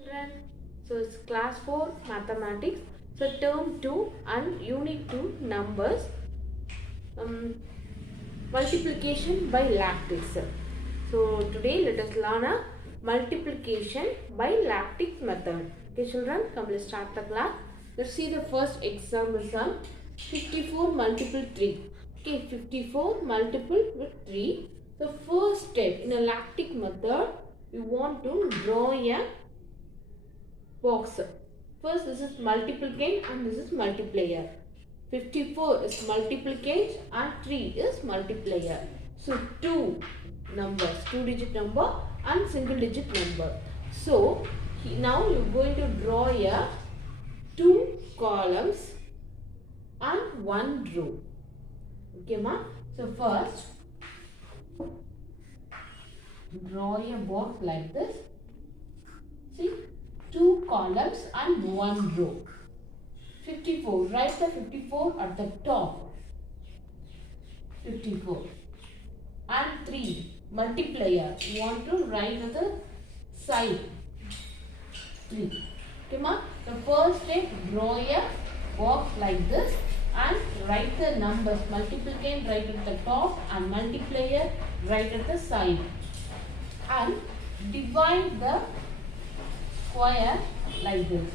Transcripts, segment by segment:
Children, so it's class 4 mathematics. So term 2 and unit 2 numbers, multiplication by lactics. So today let us learn a multiplication by lactic method. Okay children, come let's start the class. Let's see the first example sum. 54 multiple 3. Okay, 54 multiple with 3. So first step in a lactic method, you want to draw a box. First this is multiplicand and this is multiplier. 54 is multiplicand and 3 is multiplier. So two numbers, two digit number and single digit number. So now you are going to draw a two columns and one row. Okay ma? So first draw a box like this. See, two columns and one row. 54, write the 54 at the top. 54 and 3 multiplier, you want to write at the side. 3. Okay ma? The first step, draw a box like this and write the numbers. Multiplicand right at the top and multiplier right at the side. And divide the square like this.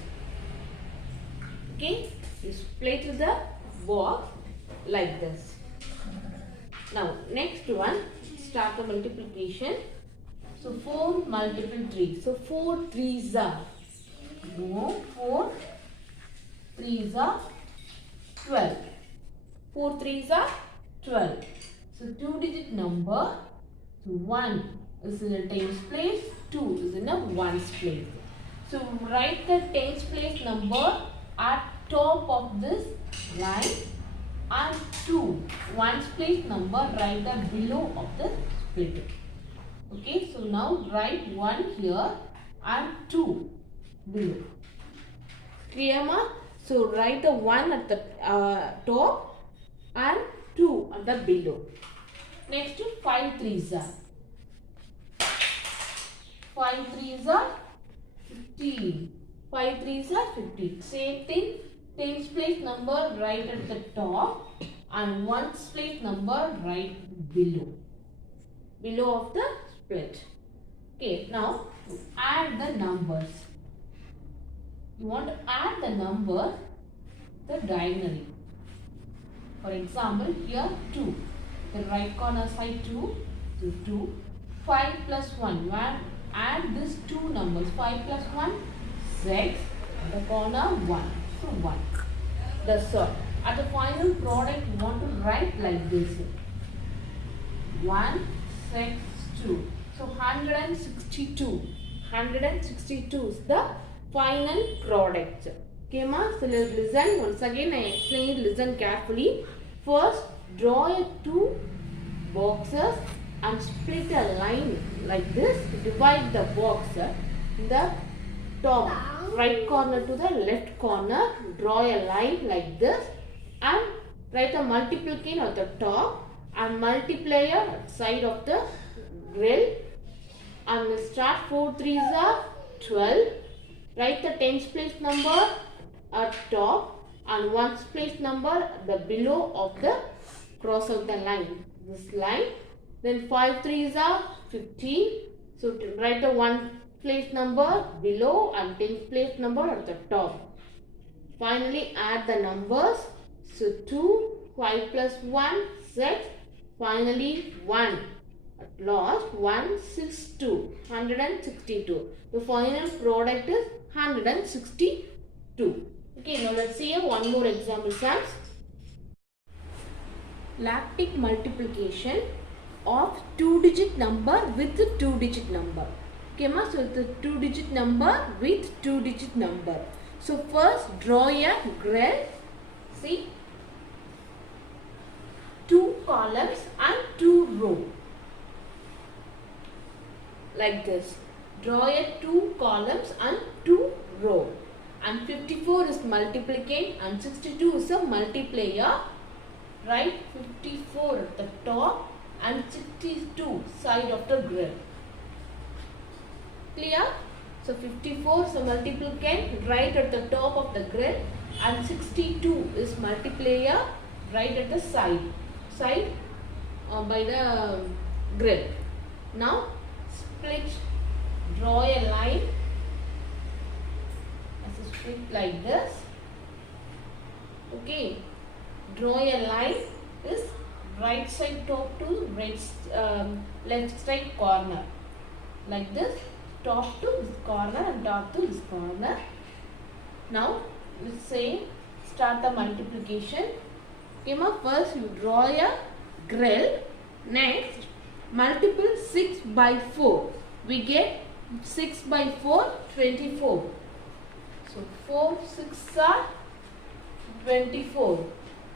Okay, you split the box like this. Now next one, start the multiplication. So 4 multiple 3. So 4 3s are 4 3s are 12. 4 3s are 12. So two digit number. So 1 is in a tens place, 2 is in a ones place. So write the tens place number at top of this line and 2 ones place number right there below of the split. Okay, so now write 1 here and 2 below. Clear ma? So write the 1 at the top and 2 at the below. Next 5 3s are 5 3s are 15. 5 3s are 15. Same thing, tens place number right at the top and ones place number right below. Below of the split. Okay, now add the numbers. You want to add the number the diagonally. For example, here 2. The right corner side 2. So 2. 5 plus 1. Add these two numbers. 5 plus 1, 6. The corner 1. So 1. That's all. At the final product, you want to write like this. 1, 6, 2. So 162. 162 is the final product. Okay ma? So let's listen. Once again I explain it. Listen carefully. First, draw two boxes and split a line like this. Divide the box. The top right corner to the left corner. Draw a line like this and write the multiplication at the top and multiplier at side of the grill. And start 4 3s are 12. Write the tens place number at top and ones place number at the below of the cross of the line. This line. Then 5 3s are 15. So write the one place number below and tens place number at the top. Finally add the numbers. So 2, 5 plus 1, 6. Finally 1. At last 162. 162. The final product is 162. Okay, now let's see one more example sums. Lactic multiplication of two digit number with the two digit number. Okay ma? So the two digit number with two digit number. So first draw a grill. See, two columns and two rows. Like this. Draw a two columns and two rows. And 54 is multiplicand and 62 is a multiplier. Write 54 at the top and 62 side of the grill. Clear? So 54, so multiplicand right at the top of the grill, and 62 is multiplier right at the side by the grill. Now split, draw a line as a split like this. Okay, draw a line this right side top to left side corner like this, top to this corner and top to this corner. Now let's say start the multiplication. Okay, first you draw a grill. Next multiple 6 by 4. We get 6 by 4, 24. So 4 6 are 24.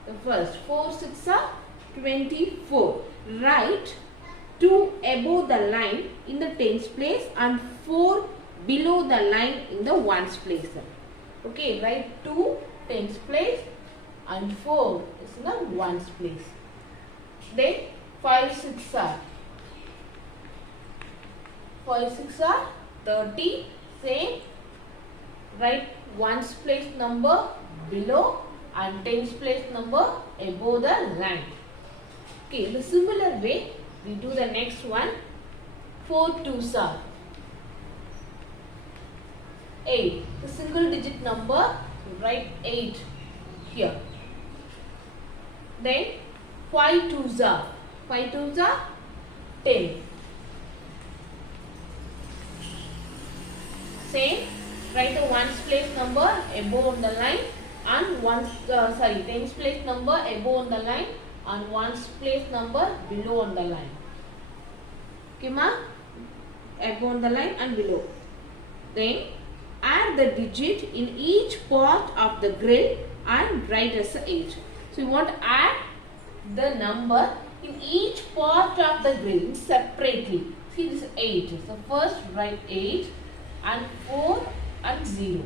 The first 4 6 are 24. Write 2 above the line in the tens place and 4 below the line in the ones place. Okay, write 2 tens place and 4 is in the ones place. Then 5 6 are 30. Same, write ones place number below and tens place number above the line. Okay, the similar way we do the next one. 4 2s are 8. The single digit number, write 8 here. Then 5 2s are 10. Same, write the ones place number above the line and tens place number above the line and ones place number below on the line. Okay, ma? Above the line and below. Then add the digit in each part of the grill and write as 8. So you want to add the number in each part of the grill separately. See, this is 8. So first write 8 and 4 and 0. So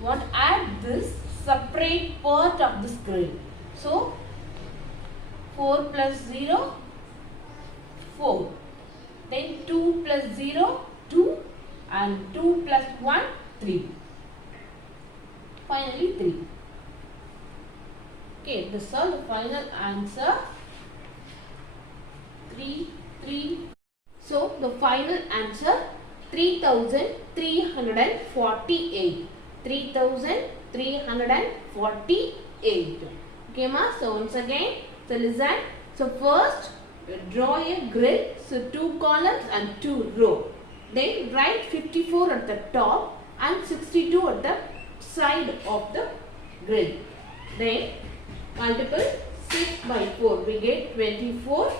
you want to add this separate part of this grill. So 4 plus 0, 4. Then 2 plus 0, 2. And 2 plus 1, 3. Finally 3. Okay, this is the final answer. 3. So the final answer 3348. 3348. Okay, ma. So once again, so listen. So first draw a grill. So 2 columns and 2 rows. Then write 54 at the top and 62 at the side of the grill. Then multiple 6 by 4. We get 24.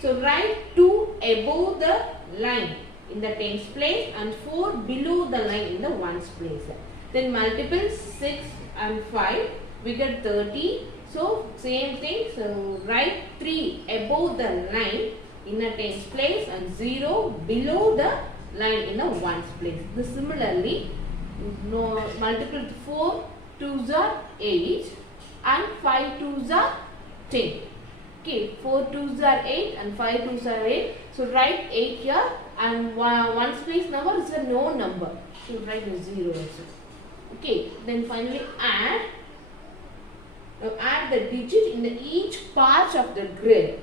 So write 2 above the line in the tens place and 4 below the line in the ones place. Then multiple 6 and 5. We get 30. So same thing. So write 3 above the line in the tens place and 0 below the line in the ones place. Similarly, multiple 4 2s are 8 and 5 2s are 10. Okay, 4 2s are 8 and 5 2s are 8. So write 8 here and ones place number is a no number. So write a 0 also. Okay, then finally add the digit in each part of the grill.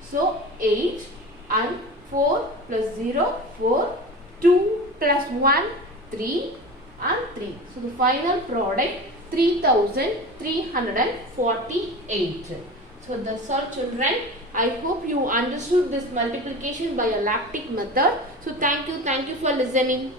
So 8 and 4 plus 0, 4. 2 plus 1, 3 and 3. So the final product 3348. So that's all, children. I hope you understood this multiplication by a lactic method. So thank you for listening.